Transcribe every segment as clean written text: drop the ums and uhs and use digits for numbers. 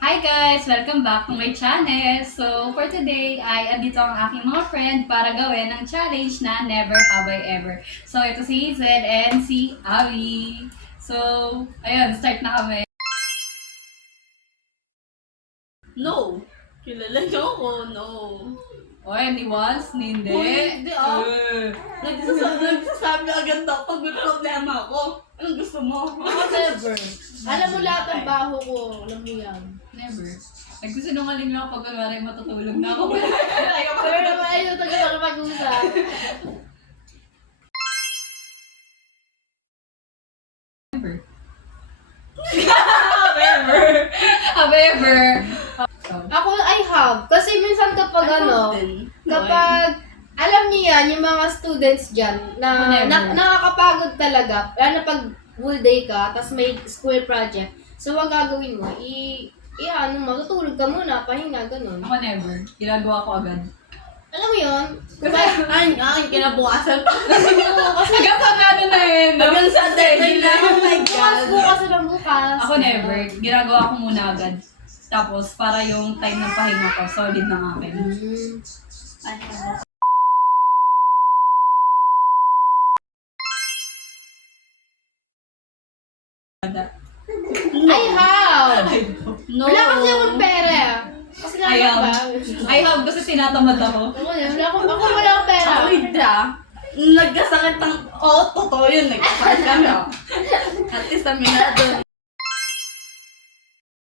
Hi guys! Welcome back to my channel! So, for today ay andito ang aking mga friend para gawin ang challenge na Never Have I Ever. So, ito si Hazel and si Abby. So, ayun, start na kami. No. Kilala niyo ako, no. O, ni once, ni hindi. Uy, hindi Nagsasabi agad ako pag may problema ako. Anong gusto mo? Ako never. Alam mo lahat ng baho ko. Alam mo yan. Never. Nagsisinungaling lang ako pag kunwari matutulog na ako. Ayoko Pero naman ayaw talaga ako mag-usap. Never. However. Ako, I have. Kasi minsan kapag kapag, alam niyo yan, yung mga students dyan, na, Never. nakakapagod talaga, lalo na pag full day ka, tapos may school project. So, ang gagawin mo, matutulog ka muna, pahinga, ganun. Ako never. Ginagawa ko agad. Alam mo yun? Kasi, aking kinabukasan. Kasi, Hanggang sa ano na yun. Hanggang sa deadline na, oh my bukas na bukas. Ako never. Ginagawa ko muna agad. Tapos, para yung time ng pahinga ko, solid ng akin. I have! No. Wala kasi akong pera. Kasi nga Ayaw. ba? I have kasi tinatamad ako. Ako wala akong pera. Ako hindi Nagkasakit ng... totoo yun. Nagkasakit kami At least aminado.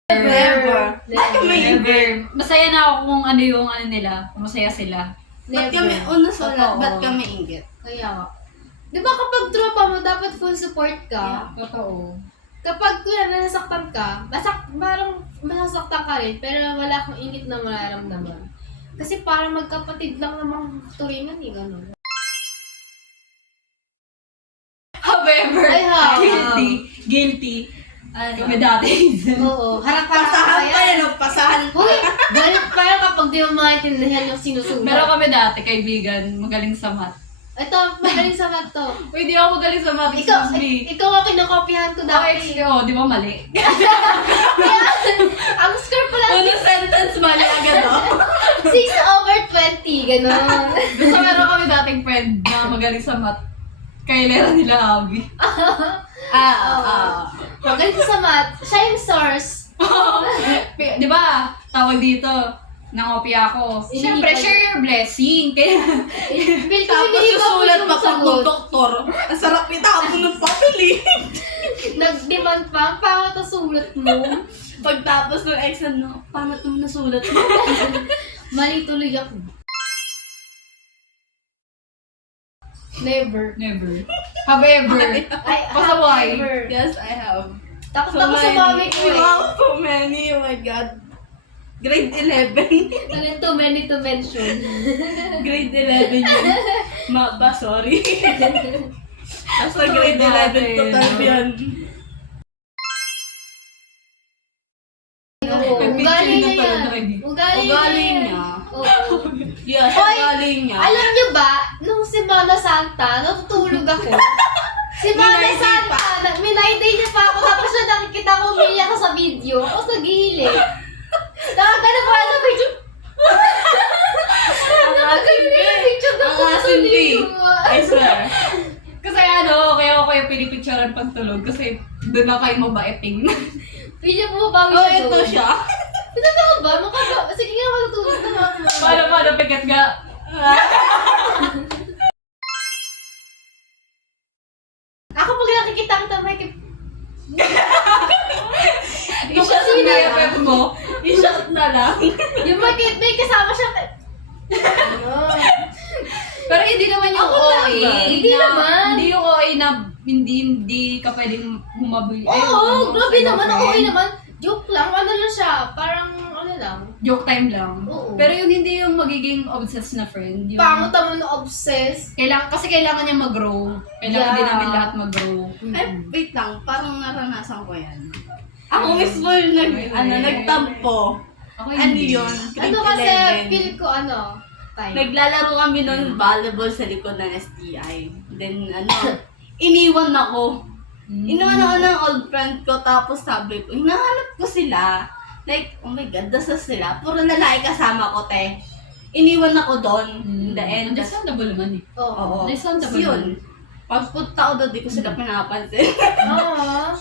Never. Ay, kami Never. Masaya na ako kung ano yung ano nila. Kung masaya sila. Ba't Never. kami, una sa lahat, Totoo. ba't kami inggit? Kaya nga. Di ba kapag tropa mo, dapat full support ka? Totoo. Kapag kuya nasasaktan ka, parang masasaktan ka rin, pero wala kang ingit na mararamdaman. Kasi parang magkapatid lang namang turingan eh, gano'n. However, I have. guilty. Kami dati. Oo, harap-harap Pasahan ka pa yan. yan, pasahan pa. Hoy, galit pa yan kapag di mo maintindihan yung sinusulat. Meron kami dati, kaibigan, magaling sa math. Ito, magaling sa math to. Uy, di ako magaling sa math. Ikaw, Excuse me. ikaw ang kinokopyahan ko dati. Di ba mali? Ang score pala Unang sentence, mali agad 6/20, gano'n. Basta meron kami dating friend na magaling sa math. Kailera nila, Abby. Magaling ka sa math, siya yung source. Di ba, tawag dito, nangopya ako. Siyempre, share your blessing. Kaya, Tapos susulat pa pag ng doktor. Ang sarap itapon ng papel eh. Nag-demand pa, ang pangat ang sulat mo. Pagtapos ng exam, no, paano itong nasulat mo? Mali tuloy ako. Never. never. However, pasaway. Never. Yes, I have. Takot ako sa mami ko eh. Wow, so many. Oh my God. Grade 11. Ano yung too many to mention. Grade 11 yun. Ba, sorry. Nasa grade 11 total yan. Oo, ugali niya yan. Ugali niya. Oo. Yes, Hoy, ugali niya. Alam niyo ba, nung Semana Santa, natutulog ako. Semana Minay day Santa, minay day niya pa ako, tapos siya nakikita ko umiiyak ako sa video, tapos naghihili. Nakagano pa sa video. Nakagano na yung video na Ang asin day. I swear. Kasi kaya ako yung pinipicturean pag tulog kasi doon na kayo mabait tingnan. Video mo ba Oh, ito siya. Totoo ba? Mukha ba? Sige nga, matutulog na ako. Paano, pikat nga. Ako pag nakikita kita, may I-shot Kasi na yung lang. mo, I-shot na lang. yung may kasama siya. pero hindi naman yung Ako OA. lang ba? Hindi naman. Hindi yung OA na hindi ka pwedeng humabili. Oo, grabe naman. Okay naman. Joke lang. Ano lang siya? Parang ano lang. Joke time lang. Oo. Pero yung hindi yung magiging obsessed na friend. Yung, Pangot naman na obsessed. kasi kailangan niya mag-grow. Kailangan Yeah. din namin lahat mag-grow. Ay, wait lang. Parang naranasan ko yan. Ako mismo yung nagtampo. Ako Ano hindi. yun? Grade Ano kasi, 11. feel ko time. Naglalaro kami ng volleyball sa likod ng STI. Then, iniwan ako. Iniwan ako ng old friend ko, tapos sabi ko, hinahanap ko sila. Like, oh my God, dasas sila. Puro lalaki kasama ko, te. Iniwan ako doon. In the end. Understandable naman eh. Oo. Oo. Understandable Tapos yun. naman. Pagpunta ko doon, di ko sila pinapansin. Oo.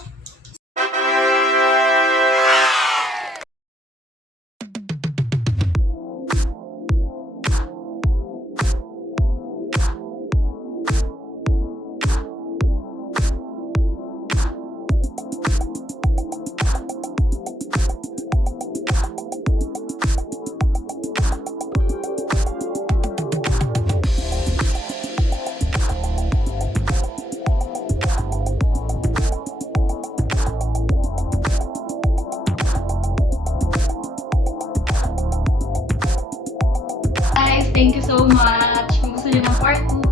Guys, thank you so much. Kung gusto niyo ng part 2,